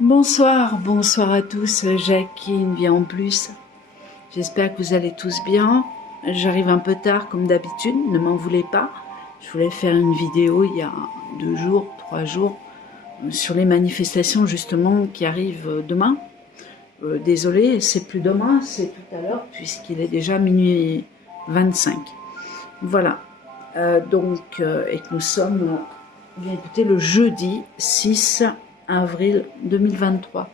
Bonsoir, bonsoir à tous, Jacqueline vient en plus. J'espère que vous allez tous bien. J'arrive un peu tard comme d'habitude, ne m'en voulez pas. Je voulais faire une vidéo il y a 2 jours, 3 jours, sur les manifestations justement qui arrivent demain. Désolée, c'est plus demain, c'est tout à l'heure puisqu'il est déjà minuit 25. Voilà, et que nous sommes, bien écoutez, le jeudi 6 avril 2023.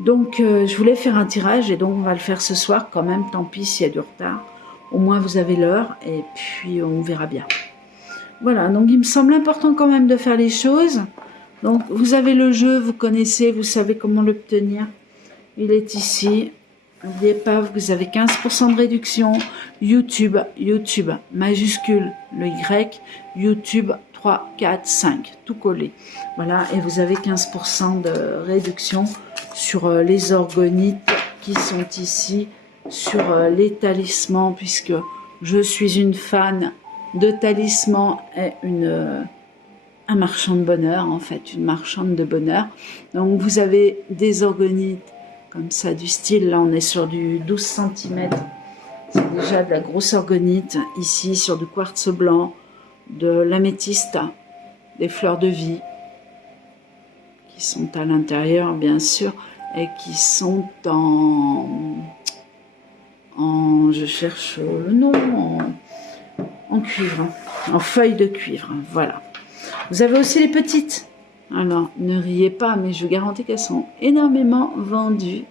Donc je voulais faire un tirage et donc on va le faire ce soir quand même, tant pis s'il y a du retard. Au moins vous avez l'heure et puis on verra bien. Voilà, donc il me semble important quand même de faire les choses. Donc vous avez le jeu, vous connaissez, vous savez comment l'obtenir. Il est ici. N'oubliez pas, vous avez 15% de réduction. YouTube, majuscule, le Y, YouTube 3, 4, 5, tout collé. Voilà, et vous avez 15% de réduction sur les organites qui sont ici, sur les talismans, puisque je suis une fan de talismans et un marchand de bonheur, en fait, une marchande de bonheur. Donc vous avez des organites comme ça, du style, là on est sur du 12 cm, c'est déjà de la grosse organite, ici sur du quartz blanc, de l'améthyste, des fleurs de vie, qui sont à l'intérieur bien sûr, et qui sont je cherche le nom, en cuivre, en feuilles de cuivre, voilà. Vous avez aussi les petites. Alors, ne riez pas, mais je vous garantis qu'elles sont énormément vendues.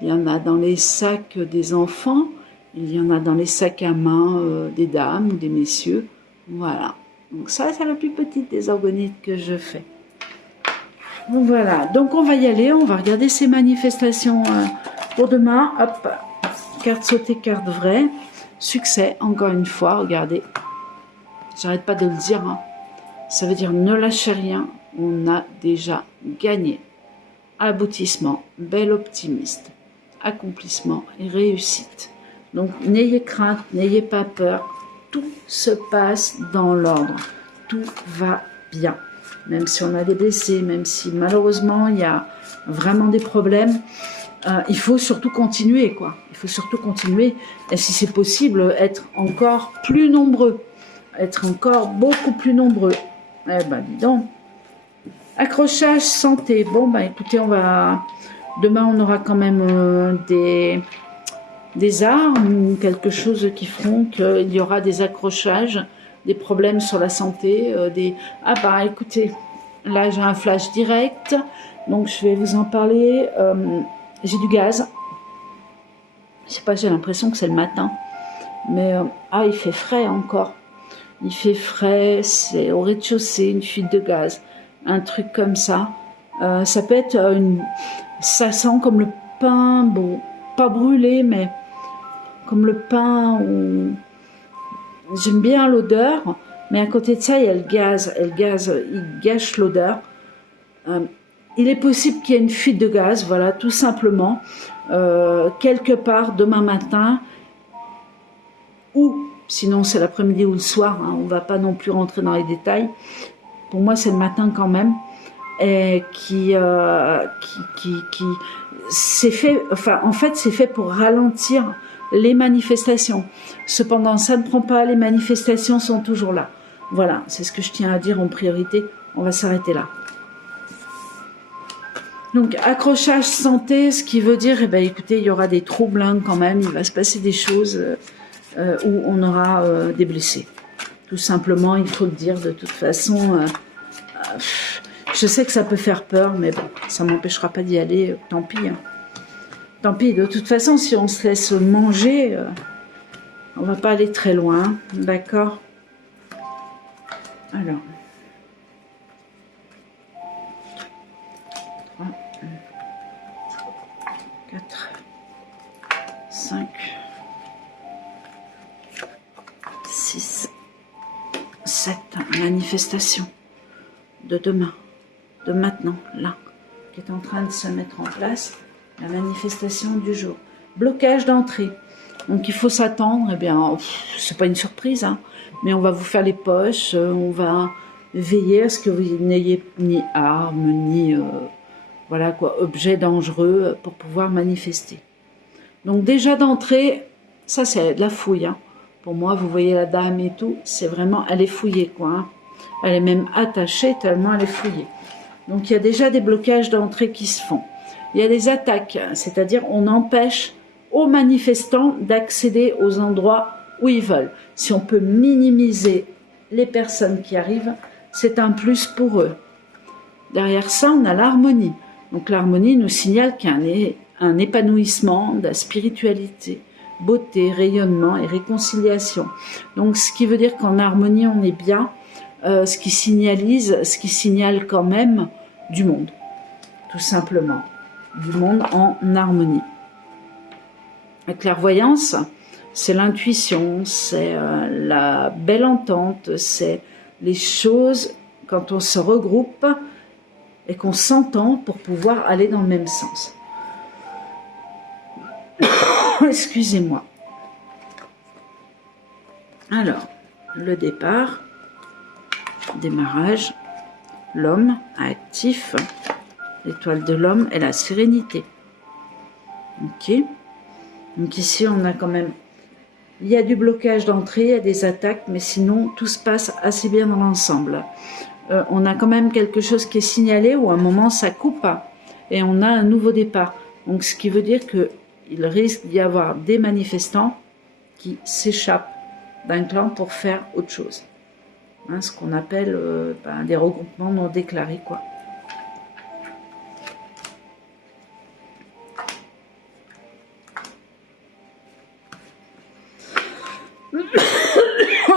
Il y en a dans les sacs des enfants, il y en a dans les sacs à main des dames ou des messieurs. Voilà. Donc ça, c'est la plus petite des organites que je fais. Donc voilà. Donc on va y aller, on va regarder ces manifestations pour demain. Hop, carte sautée, carte vraie. Succès, encore une fois, regardez. J'arrête pas de le dire, hein. Ça veut dire ne lâchez rien, on a déjà gagné. Aboutissement, bel optimiste, accomplissement et réussite. Donc n'ayez crainte, n'ayez pas peur, tout se passe dans l'ordre, tout va bien. Même si on a des blessés, même si malheureusement il y a vraiment des problèmes, il faut surtout continuer, quoi. Il faut surtout continuer et si c'est possible, être encore plus nombreux, être encore beaucoup plus nombreux. Eh ben, dis donc. Accrochage, santé. Bon, ben, écoutez, demain, on aura quand même des armes, quelque chose qui feront qu'il y aura des accrochages, des problèmes sur la santé, Ah, bah, écoutez, là, j'ai un flash direct, donc je vais vous en parler. J'ai du gaz. Je sais pas, j'ai l'impression que c'est le matin. Mais, il fait frais encore. Il fait frais, c'est au rez-de-chaussée, une fuite de gaz, un truc comme ça. Ça peut être ça sent comme le pain, bon, pas brûlé, mais comme le pain où j'aime bien l'odeur, mais à côté de ça, il y a le gaz. Et le gaz, il gâche l'odeur. Il est possible qu'il y ait une fuite de gaz, voilà, tout simplement, quelque part demain matin, ou sinon c'est l'après-midi ou le soir, hein, on ne va pas non plus rentrer dans les détails. Pour moi c'est le matin quand même, et c'est fait, enfin en fait c'est fait pour ralentir les manifestations. Cependant ça ne prend pas, les manifestations sont toujours là. Voilà, c'est ce que je tiens à dire en priorité, on va s'arrêter là. Donc accrochage santé, ce qui veut dire, eh ben, écoutez, il y aura des troubles hein, quand même, il va se passer des choses... où on aura des blessés. Tout simplement, il faut le dire, de toute façon, je sais que ça peut faire peur, mais bon, ça ne m'empêchera pas d'y aller, tant pis. Hein. Tant pis, de toute façon, si on se laisse manger, on va pas aller très loin, d'accord? Alors... 3, 4, 5... 6, 7 manifestations de demain, de maintenant, là, qui est en train de se mettre en place, la manifestation du jour. Blocage d'entrée. Donc il faut s'attendre, eh bien, c'est pas une surprise, hein, mais on va vous faire les poches, on va veillez à ce que vous n'ayez ni armes, ni voilà quoi, objets dangereux pour pouvoir manifester. Donc déjà d'entrée, ça c'est de la fouille. Hein. Pour moi, vous voyez la dame et tout, c'est vraiment, elle est fouillée quoi. Hein. Elle est même attachée tellement elle est fouillée. Donc il y a déjà des blocages d'entrée qui se font. Il y a des attaques, c'est-à-dire on empêche aux manifestants d'accéder aux endroits où ils veulent. Si on peut minimiser les personnes qui arrivent, c'est un plus pour eux. Derrière ça, on a l'harmonie. Donc l'harmonie nous signale qu'il y a un épanouissement de la spiritualité, beauté, rayonnement et réconciliation. Donc ce qui veut dire qu'en harmonie, on est bien, ce qui signale quand même du monde, tout simplement. Du monde en harmonie. La clairvoyance, c'est l'intuition, c'est la belle entente, c'est les choses quand on se regroupe et qu'on s'entend pour pouvoir aller dans le même sens. Excusez-moi. Alors, le départ, démarrage, l'homme actif, l'étoile de l'homme et la sérénité. Ok. Donc ici, on a quand même... Il y a du blocage d'entrée, il y a des attaques, mais sinon, tout se passe assez bien dans l'ensemble. On a quand même quelque chose qui est signalé où à un moment, ça coupe et on a un nouveau départ. Donc, ce qui veut dire qu'il risque d'y avoir des manifestants qui s'échappent d'un clan pour faire autre chose. Hein, ce qu'on appelle des regroupements non déclarés, quoi.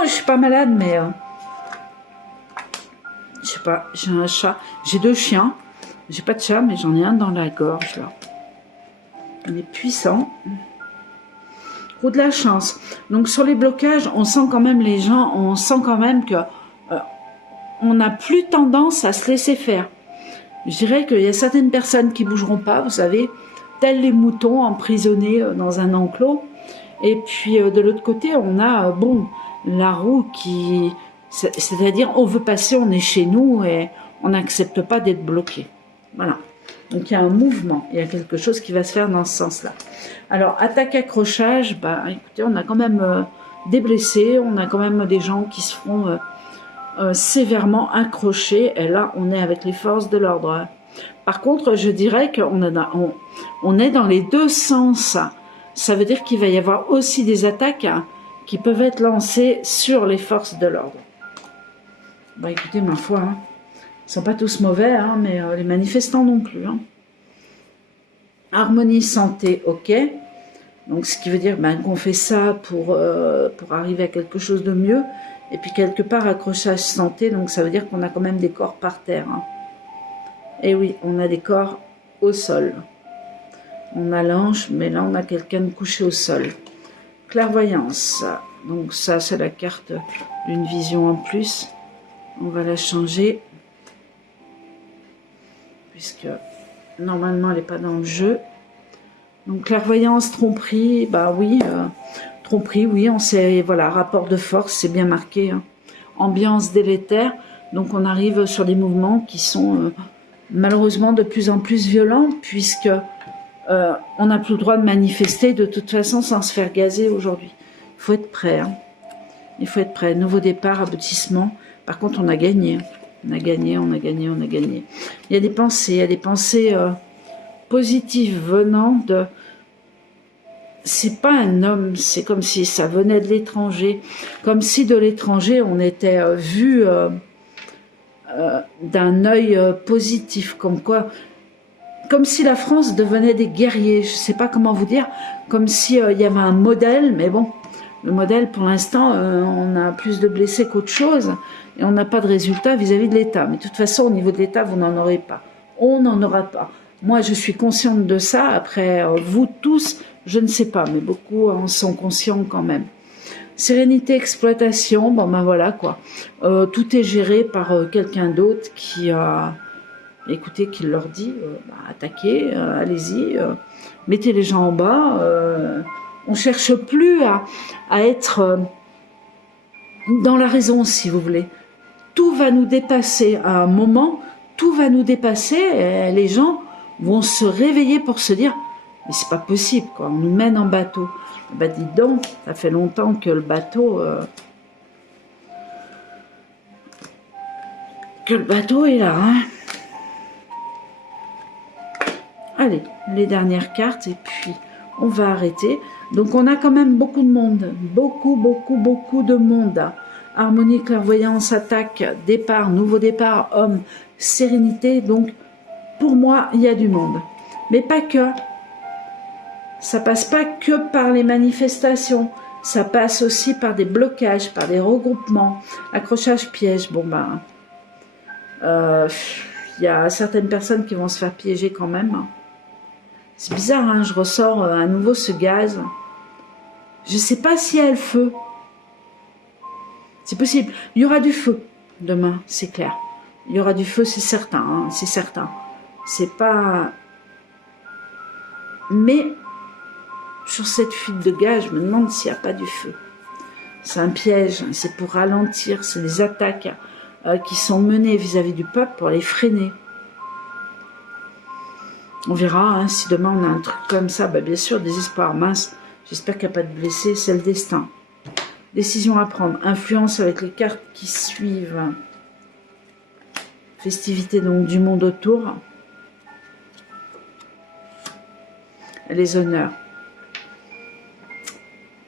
Je suis pas malade, mais je sais pas, j'ai un chat, j'ai 2 chiens, j'ai pas de chat, mais j'en ai un dans la gorge là. Il est puissant. Ou de la chance. Donc sur les blocages, on sent quand même les gens, on sent quand même que on n'a plus tendance à se laisser faire. Je dirais qu'il y a certaines personnes qui bougeront pas, vous savez, tels les moutons emprisonnés dans un enclos. Et puis de l'autre côté, on a la roue qui, c'est-à-dire on veut passer, on est chez nous et on n'accepte pas d'être bloqué. Voilà. Donc il y a un mouvement, il y a quelque chose qui va se faire dans ce sens-là. Alors attaque accrochage, écoutez, on a quand même des blessés, on a quand même des gens qui se font sévèrement accrochés. Et là, on est avec les forces de l'ordre. Par contre, je dirais qu'on est dans les deux sens. Ça veut dire qu'il va y avoir aussi des attaques qui peuvent être lancées sur les forces de l'ordre. Écoutez, ma foi, ils ne sont pas tous mauvais, mais les manifestants non plus. Harmonie, santé, ok. Donc, ce qui veut dire qu'on fait ça pour arriver à quelque chose de mieux. Et puis, quelque part, accrochage, santé, donc ça veut dire qu'on a quand même des corps par terre. Et oui, on a des corps au sol. On a l'ange, mais là, on a quelqu'un de couché au sol. Clairvoyance. Donc ça, c'est la carte d'une vision en plus. On va la changer. Puisque, normalement, elle n'est pas dans le jeu. Donc, clairvoyance, tromperie, oui. Tromperie, oui, on sait, voilà, rapport de force, c'est bien marqué. Ambiance délétère. Donc, on arrive sur des mouvements qui sont malheureusement de plus en plus violents, puisque... on n'a plus le droit de manifester de toute façon sans se faire gazer aujourd'hui. Il faut être prêt. Il faut être prêt. Nouveau départ, aboutissement. Par contre, on a gagné. On a gagné, on a gagné, on a gagné. Il y a des pensées, positives venant de... C'est pas un homme, c'est comme si ça venait de l'étranger. Comme si de l'étranger, on était vu d'un œil positif. Comme quoi... Comme si la France devenait des guerriers, je ne sais pas comment vous dire, comme si il y avait un modèle, mais bon, le modèle pour l'instant, on a plus de blessés qu'autre chose, et on n'a pas de résultat vis-à-vis de l'État. Mais de toute façon, au niveau de l'État, vous n'en aurez pas. On n'en aura pas. Moi, je suis consciente de ça, après, vous tous, je ne sais pas, mais beaucoup en sont conscients quand même. Sérénité, exploitation, voilà quoi. Tout est géré par quelqu'un d'autre qui a... Écoutez, qu'il leur dit, attaquez, allez-y, mettez les gens en bas. On ne cherche plus à être dans la raison, si vous voulez. tout va nous dépasser à un moment, tout va nous dépasser, et les gens vont se réveiller pour se dire mais c'est pas possible, quoi, on nous mène en bateau. Bah dis donc, ça fait longtemps que le bateau est là, hein. Allez, les dernières cartes et puis on va arrêter. Donc on a quand même beaucoup de monde, beaucoup de monde. Harmonie, clairvoyance, attaque, départ, nouveau départ, homme, sérénité. Donc pour moi, il y a du monde. Mais pas que. Ça passe pas que par les manifestations. Ça passe aussi par des blocages, par des regroupements, accrochage piège. Bon ben, y a certaines personnes qui vont se faire piéger quand même. C'est bizarre, hein, je ressors à nouveau ce gaz. Je sais pas s'il y a le feu. C'est possible. Il y aura du feu demain, c'est clair. Il y aura du feu, c'est certain, hein, c'est certain. C'est pas... Mais sur cette fuite de gaz, je me demande s'il n'y a pas du feu. C'est un piège, c'est pour ralentir, c'est des attaques qui sont menées vis-à-vis du peuple pour les freiner. On verra, hein, si demain on a un truc comme ça, bah bien sûr, désespoir, mince, j'espère qu'il n'y a pas de blessés, c'est le destin. Décision à prendre, influence avec les cartes qui suivent. Festivité donc du monde autour. Les honneurs.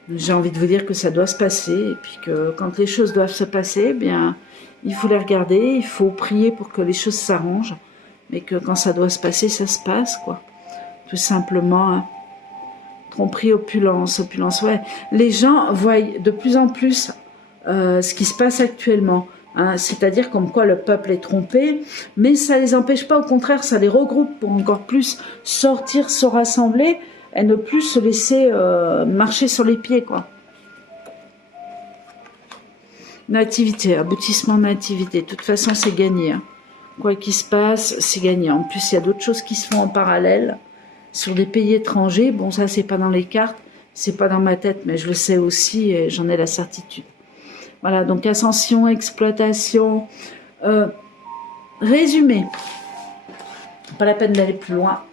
J'ai envie de vous dire que ça doit se passer, et puis que quand les choses doivent se passer, eh bien, il faut les regarder, il faut prier pour que les choses s'arrangent, mais que quand ça doit se passer, ça se passe, quoi. Tout simplement, hein. Tromperie, opulence, ouais. Les gens voient de plus en plus ce qui se passe actuellement, hein, c'est-à-dire comme quoi le peuple est trompé, mais ça les empêche pas, au contraire, ça les regroupe pour encore plus sortir, se rassembler, et ne plus se laisser marcher sur les pieds, quoi. Nativité, aboutissement nativité. De toute façon, c'est gagné, hein. Quoi qu'il se passe, c'est gagné. En plus, il y a d'autres choses qui se font en parallèle sur des pays étrangers. Bon, ça, c'est pas dans les cartes, c'est pas dans ma tête, mais je le sais aussi et j'en ai la certitude. Voilà, donc ascension, exploitation. Résumé. Pas la peine d'aller plus loin.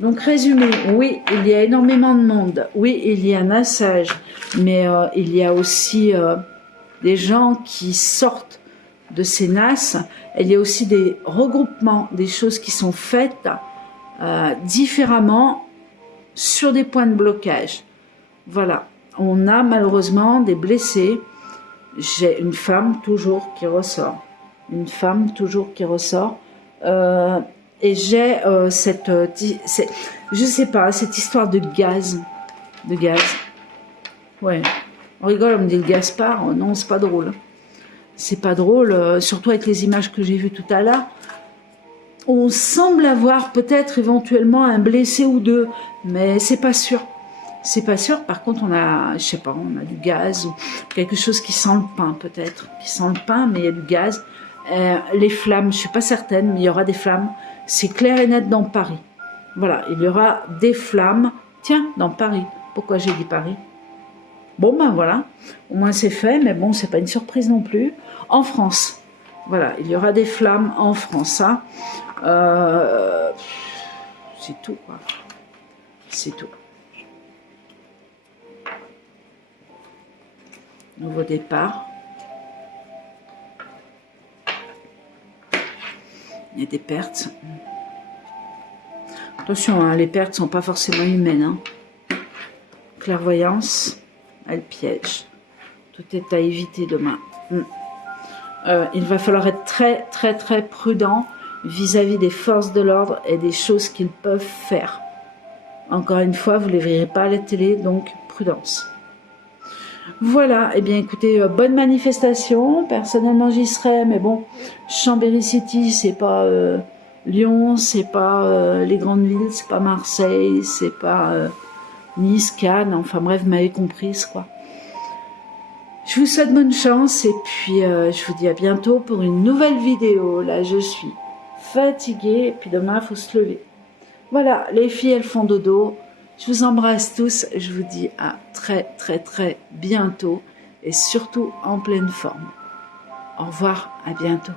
Donc résumé, oui, il y a énormément de monde, oui, il y a un assage, mais il y a aussi des gens qui sortent de ces nasses, il y a aussi des regroupements, des choses qui sont faites différemment sur des points de blocage. Voilà, on a malheureusement des blessés, j'ai une femme toujours qui ressort, une femme toujours qui ressort, et j'ai je sais pas, cette histoire de gaz. Ouais, on rigole, on me dit le Gaspard, non, c'est pas drôle. C'est pas drôle, surtout avec les images que j'ai vues tout à l'heure. On semble avoir peut-être éventuellement un blessé ou deux, mais c'est pas sûr. C'est pas sûr, par contre on a, je sais pas, on a du gaz ou quelque chose qui sent le pain peut-être, qui sent le pain, mais il y a du gaz. Les flammes, je suis pas certaine, mais il y aura des flammes. C'est clair et net dans Paris. Voilà, il y aura des flammes. Tiens, dans Paris. Pourquoi j'ai dit Paris? Bon ben voilà, au moins c'est fait, mais bon, c'est pas une surprise non plus. En France, voilà, il y aura des flammes en France. Hein. C'est tout, quoi. C'est tout. Nouveau départ. Il y a des pertes. Attention, hein, les pertes ne sont pas forcément humaines. Hein. Clairvoyance, elle piège. Tout est à éviter demain. Il va falloir être très prudent vis-à-vis des forces de l'ordre et des choses qu'ils peuvent faire. Encore une fois, vous ne les verrez pas à la télé, donc prudence. Voilà, eh bien écoutez, bonne manifestation. Personnellement j'y serai, mais bon, Chambéry City, c'est pas Lyon, c'est pas les grandes villes, c'est pas Marseille, c'est pas Nice, Cannes, enfin bref, vous m'avez comprise, quoi. Je vous souhaite bonne chance et puis je vous dis à bientôt pour une nouvelle vidéo. Là, je suis fatiguée et puis demain, il faut se lever. Voilà, les filles, elles font dodo. Je vous embrasse tous, je vous dis à très bientôt et surtout en pleine forme. Au revoir, à bientôt.